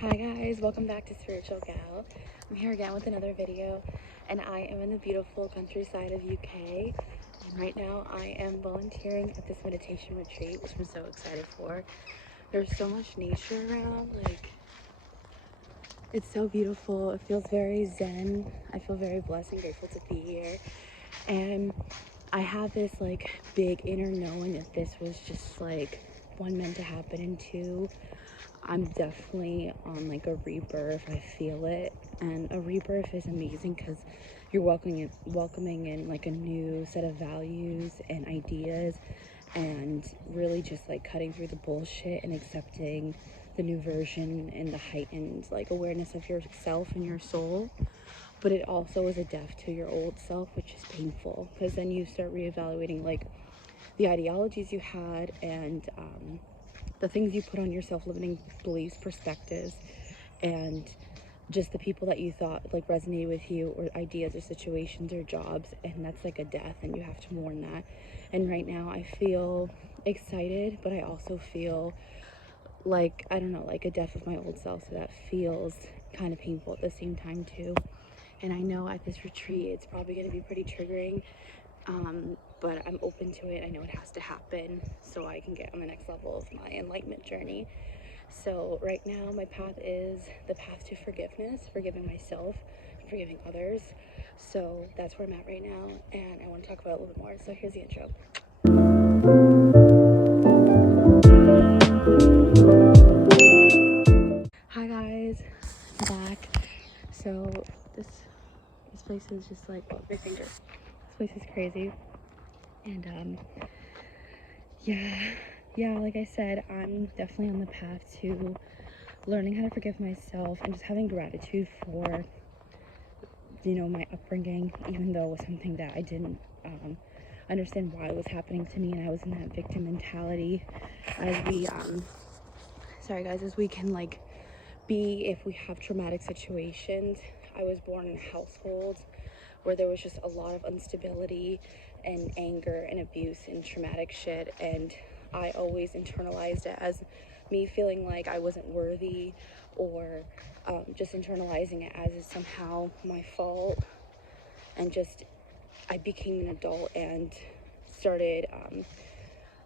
Hi guys, welcome back to Spiritual Gal. I'm here again with another video, and I am in the beautiful countryside of UK. And right now I am volunteering at this meditation retreat, which I'm so excited for. There's so much nature around, like it's so beautiful. It feels very zen. I feel very blessed and grateful to be here. And I have this like big inner knowing that this was just like one meant to happen, and two, I'm definitely on like a rebirth. I feel it, and a rebirth is amazing because you're welcoming in like a new set of values and ideas, and really just like cutting through the bullshit and accepting the new version and the heightened like awareness of yourself and your soul. But it also is a death to your old self, which is painful because then you start reevaluating like the ideologies you had and the things you put on yourself, limiting beliefs, perspectives, and just the people that you thought like resonated with you, or ideas or situations or jobs, and that's like a death, and you have to mourn that. And right now I feel excited, but I also feel like, I don't know, like a death of my old self, so that feels kind of painful at the same time too. And I know at this retreat it's probably going to be pretty triggering, but I'm open to it. I know it has to happen so I can get on the next level of my enlightenment journey. So right now my path is the path to forgiveness, forgiving myself, forgiving others. So that's where I'm at right now, and I want to talk about it a little bit more. So here's the intro. Hi guys, I'm back. So this place is just like, oh, my finger. This place is crazy, and yeah, like I said, I'm definitely on the path to learning how to forgive myself and just having gratitude for, you know, my upbringing, even though it was something that I didn't understand why it was happening to me, and I was in that victim mentality. As we sorry guys, as we can like be if we have traumatic situations. I was born in a household where there was just a lot of instability and anger and abuse and traumatic shit, and I always internalized it as me feeling like I wasn't worthy, or just internalizing it as is somehow my fault. And just I became an adult and started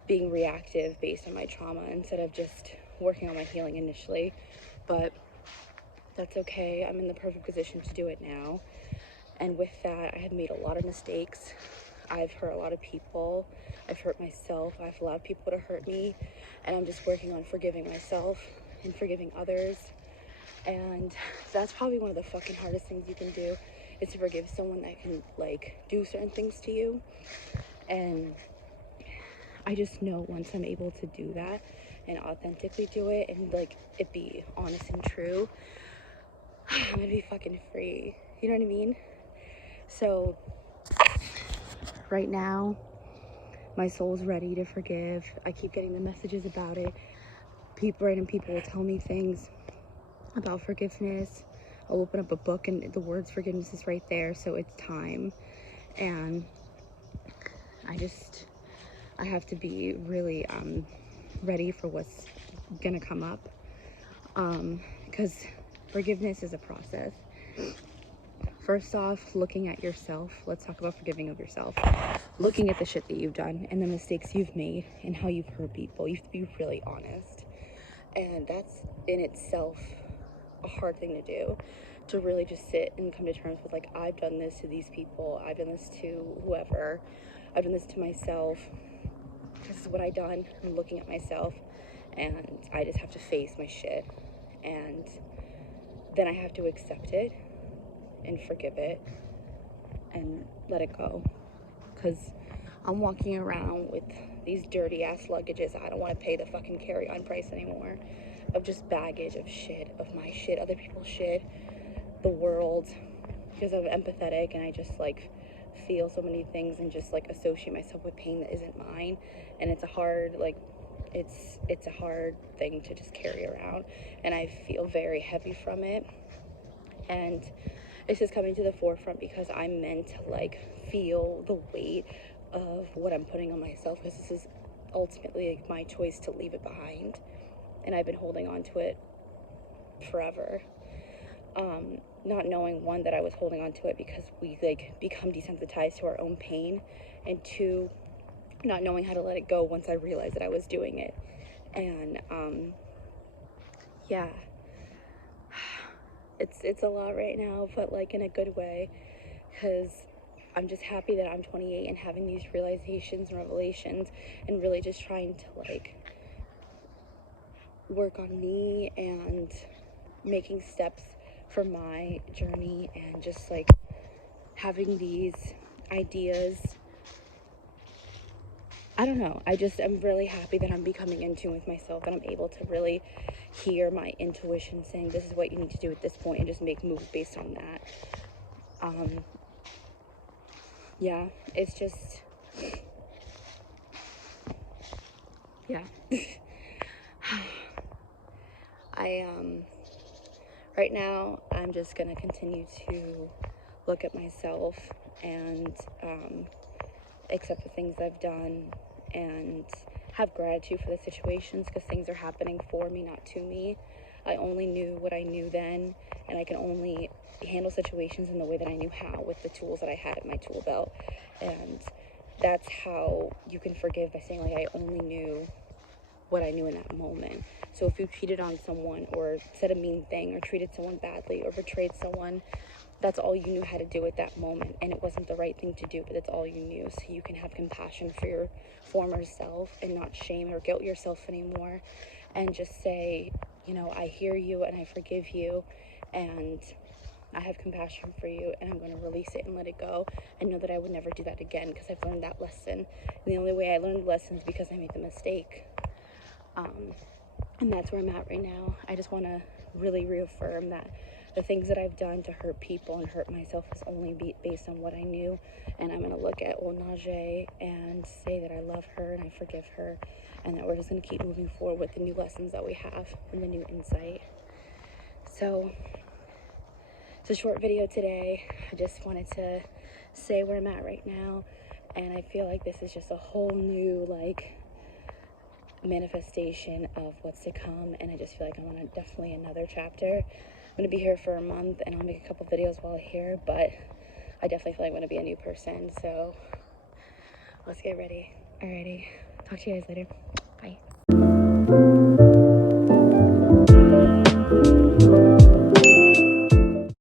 being reactive based on my trauma instead of just working on my healing initially. But that's okay. I'm in the perfect position to do it now. And with that, I have made a lot of mistakes. I've hurt a lot of people. I've hurt myself. I've allowed people to hurt me. And I'm just working on forgiving myself and forgiving others. And that's probably one of the fucking hardest things you can do, is to forgive someone that can like do certain things to you. And I just know once I'm able to do that and authentically do it and like it be honest and true, I'm gonna be fucking free. You know what I mean? So right now my soul's ready to forgive. I keep getting the messages about it. Random people will tell me things about forgiveness. I'll open up a book and the words forgiveness is right there, so it's time. And I have to be really ready for what's gonna come up, because forgiveness is a process. First off, looking at yourself. Let's talk about forgiving of yourself. Looking at the shit that you've done and the mistakes you've made and how you've hurt people. You have to be really honest. And that's in itself a hard thing to do, to really just sit and come to terms with like, I've done this to these people, I've done this to whoever, I've done this to myself, this is what I've done. I'm looking at myself, and I just have to face my shit, and then I have to accept it and forgive it and let it go, because I'm walking around with these dirty ass luggages. I don't want to pay the fucking carry-on price anymore of just baggage of shit, of my shit, other people's shit, the world, because I'm empathetic and I just like feel so many things and just like associate myself with pain that isn't mine. And it's a hard, like, it's a hard thing to just carry around, and I feel very heavy from it. And it's just coming to the forefront because I'm meant to like feel the weight of what I'm putting on myself, because this is ultimately like my choice to leave it behind, and I've been holding on to it forever. Not knowing, one, that I was holding on to it because we like become desensitized to our own pain, and two, not knowing how to let it go once I realized that I was doing it. And yeah, it's a lot right now, but like in a good way, because I'm just happy that I'm 28 and having these realizations and revelations, and really just trying to like work on me and making steps for my journey, and just like having these ideas. I don't know, I'm really happy that I'm becoming in tune with myself, and I'm able to really hear my intuition saying this is what you need to do at this point, and just make moves based on that. Yeah, it's just, yeah. Right now, I'm just gonna continue to look at myself and accept the things I've done, and have gratitude for the situations, because things are happening for me, not to me. I only knew what I knew then, and I can only handle situations in the way that I knew how, with the tools that I had at my tool belt. And that's how you can forgive, by saying like, I only knew what I knew in that moment. So if you cheated on someone, or said a mean thing, or treated someone badly, or betrayed someone, that's all you knew how to do at that moment, and it wasn't the right thing to do, but that's all you knew. So you can have compassion for your former self, and not shame or guilt yourself anymore, and just say, you know, I hear you and I forgive you, and I have compassion for you, and I'm going to release it and let it go, and know that I would never do that again, because I've learned that lesson. And the only way I learned lessons is because I made the mistake. And that's where I'm at right now. I just want to really reaffirm that the things that I've done to hurt people and hurt myself is only based on what I knew. And I'm going to look at old Najee and say that I love her and I forgive her, and that we're just going to keep moving forward with the new lessons that we have and the new insight. So it's a short video today. I just wanted to say where I'm at right now, and I feel like this is just a whole new like manifestation of what's to come, and I just feel like I'm on definitely another chapter. I'm going to be here for a month, and I'll make a couple videos while I'm here, but I definitely feel like I'm going to be a new person, so let's get ready. Alrighty, talk to you guys later.